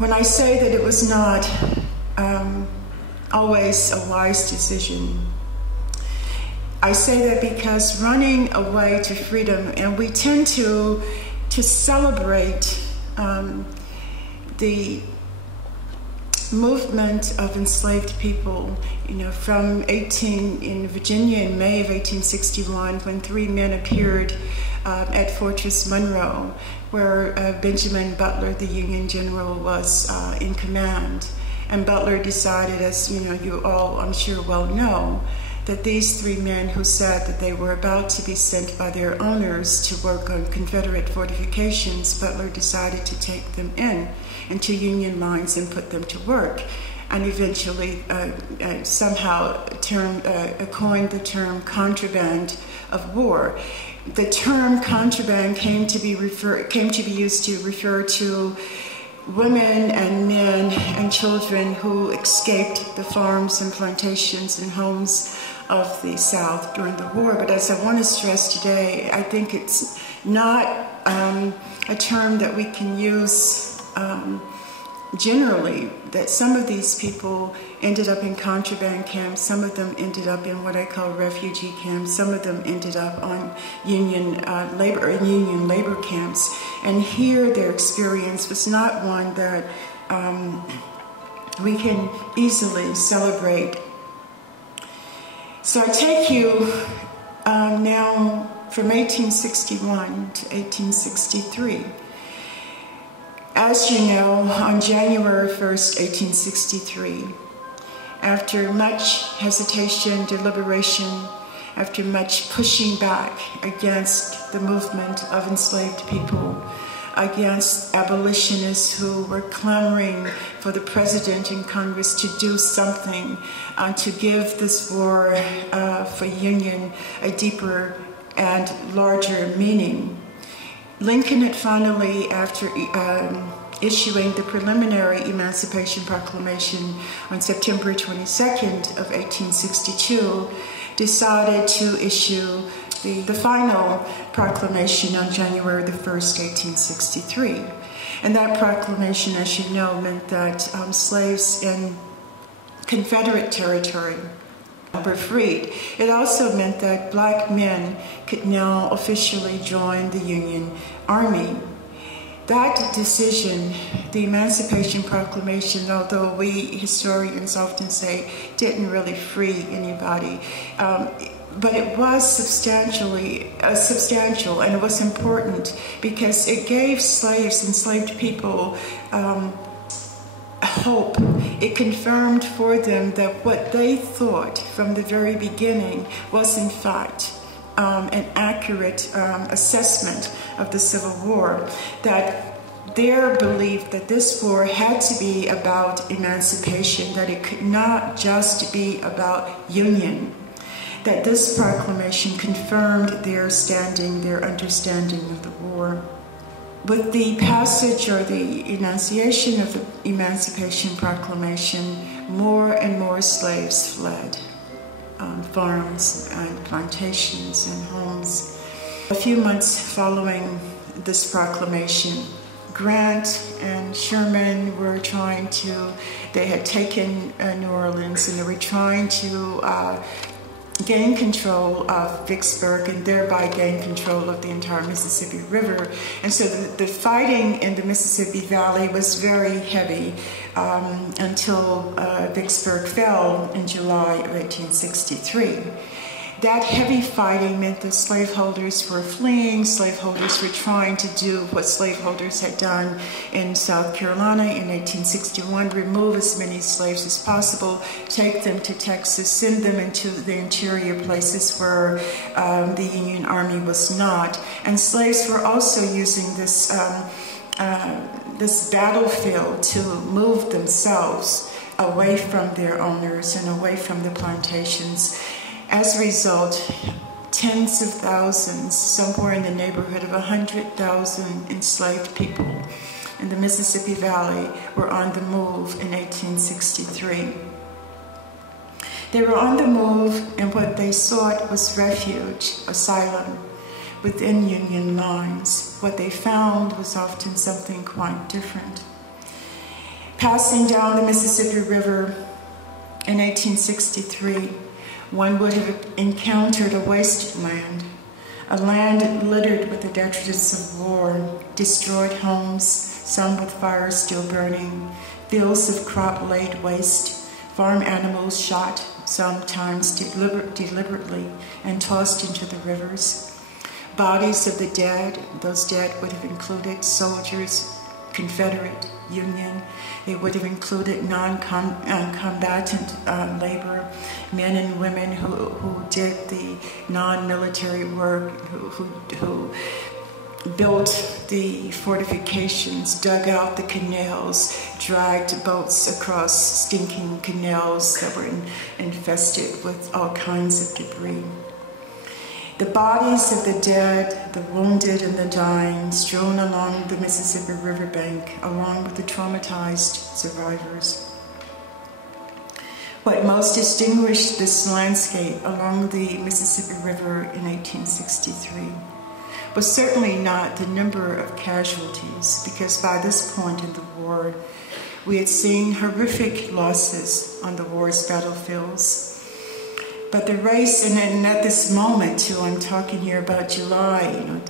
When I say that it was not always a wise decision, I say that because running away to freedom, and we tend to celebrate the movement of enslaved people, from in Virginia in May of 1861, when 3 men appeared at Fortress Monroe, where Benjamin Butler, the Union general, was in command. And Butler decided, as you all, I'm sure, well know, that these 3 men who said that they were about to be sent by their owners to work on Confederate fortifications, Butler decided to take them into Union lines and put them to work, and eventually somehow coined the term contraband of war. The term contraband came to be used to refer to women and men and children who escaped the farms and plantations and homes of the South during the war. But as I want to stress today, I think it's not a term that we can use generally, that some of these people ended up in contraband camps, some of them ended up in what I call refugee camps, some of them ended up on Union labor camps. And here their experience was not one that we can easily celebrate. So I take you now from 1861 to 1863. As you know, on January 1st, 1863, after much hesitation, deliberation, after much pushing back against the movement of enslaved people, against abolitionists who were clamoring for the president and Congress to do something to give this war for Union a deeper and larger meaning, Lincoln had finally, after issuing the preliminary Emancipation Proclamation on September 22nd of 1862, decided to issue the final proclamation on January the 1st, 1863. And that proclamation, as you know, meant that slaves in Confederate territory were freed. It also meant that black men could now officially join the Union Army. That decision, the Emancipation Proclamation, although we historians often say didn't really free anybody, but it was substantial, and it was important because it gave enslaved people, hope. It confirmed for them that what they thought from the very beginning was in fact an accurate assessment of the Civil War, that their belief that this war had to be about emancipation, that it could not just be about union, that this proclamation confirmed their standing, their understanding of the war. With the passage or the enunciation of the Emancipation Proclamation, more and more slaves fled farms and plantations and homes. A few months following this proclamation, Grant and Sherman were they had taken New Orleans, and they were trying to gain control of Vicksburg and thereby gain control of the entire Mississippi River. And so the fighting in the Mississippi Valley was very heavy until Vicksburg fell in July of 1863. That heavy fighting meant that slaveholders were fleeing. Slaveholders were trying to do what slaveholders had done in South Carolina in 1861, remove as many slaves as possible, take them to Texas, send them into the interior places where the Union Army was not. And slaves were also using this battlefield to move themselves away from their owners and away from the plantations. As a result, tens of thousands, somewhere in the neighborhood of 100,000 enslaved people in the Mississippi Valley were on the move in 1863. They were on the move, and what they sought was refuge, asylum, within Union lines. What they found was often something quite different. Passing down the Mississippi River in 1863, one would have encountered a wasteland, a land littered with the detritus of war, destroyed homes, some with fires still burning, fields of crop laid waste, farm animals shot, sometimes deliberately, and tossed into the rivers. Bodies of the dead, those dead would have included soldiers, Confederate, Union. They would have included non-combatant labor, men and women who did the non-military work, who built the fortifications, dug out the canals, dragged boats across stinking canals that were infested with all kinds of debris. The bodies of the dead, the wounded, and the dying strewn along the Mississippi riverbank, along with the traumatized survivors. What most distinguished this landscape along the Mississippi River in 1863 was certainly not the number of casualties, because by this point in the war, we had seen horrific losses on the war's battlefields. But the race, and at this moment too, I'm talking here about July,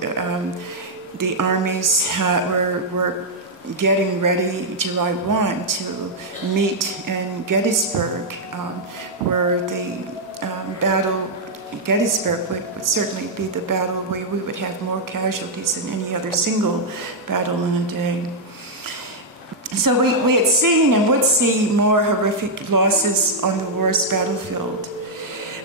the armies were getting ready July 1 to meet in Gettysburg, where the battle in Gettysburg would certainly be the battle where we would have more casualties than any other single battle in a day. So we had seen and would see more horrific losses on the war's battlefield.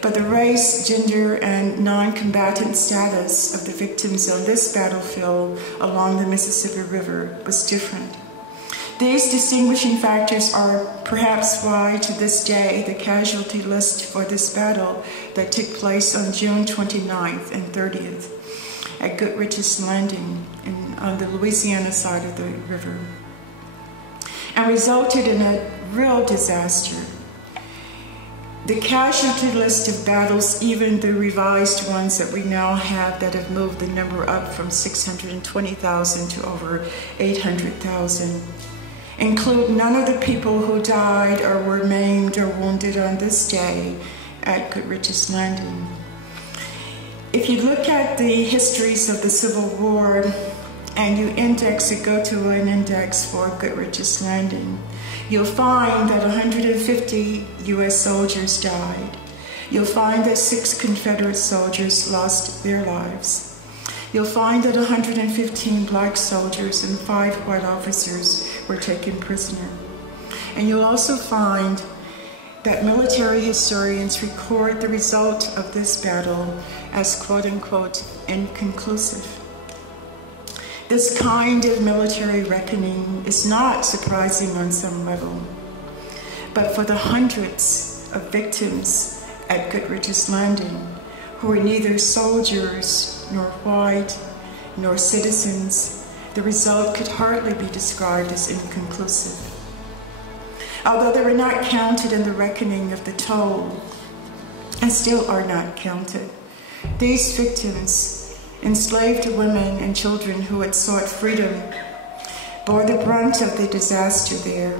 But the race, gender, and non-combatant status of the victims on this battlefield along the Mississippi River was different. These distinguishing factors are perhaps why, to this day, the casualty list for this battle that took place on June 29th and 30th at Goodrich's Landing on the Louisiana side of the river, and resulted in a real disaster. The casualty list of battles, even the revised ones that we now have that have moved the number up from 620,000 to over 800,000, include none of the people who died or were maimed or wounded on this day at Goodrich's Landing. If you look at the histories of the Civil War and you go to an index for Goodrich's Landing, you'll find that 150 U.S. soldiers died. You'll find that 6 Confederate soldiers lost their lives. You'll find that 115 black soldiers and 5 white officers were taken prisoner. And you'll also find that military historians record the result of this battle as quote-unquote inconclusive. This kind of military reckoning is not surprising on some level, but for the hundreds of victims at Goodrich's Landing, who were neither soldiers, nor white, nor citizens, the result could hardly be described as inconclusive. Although they were not counted in the reckoning of the toll, and still are not counted, these victims, enslaved women and children who had sought freedom, bore the brunt of the disaster there.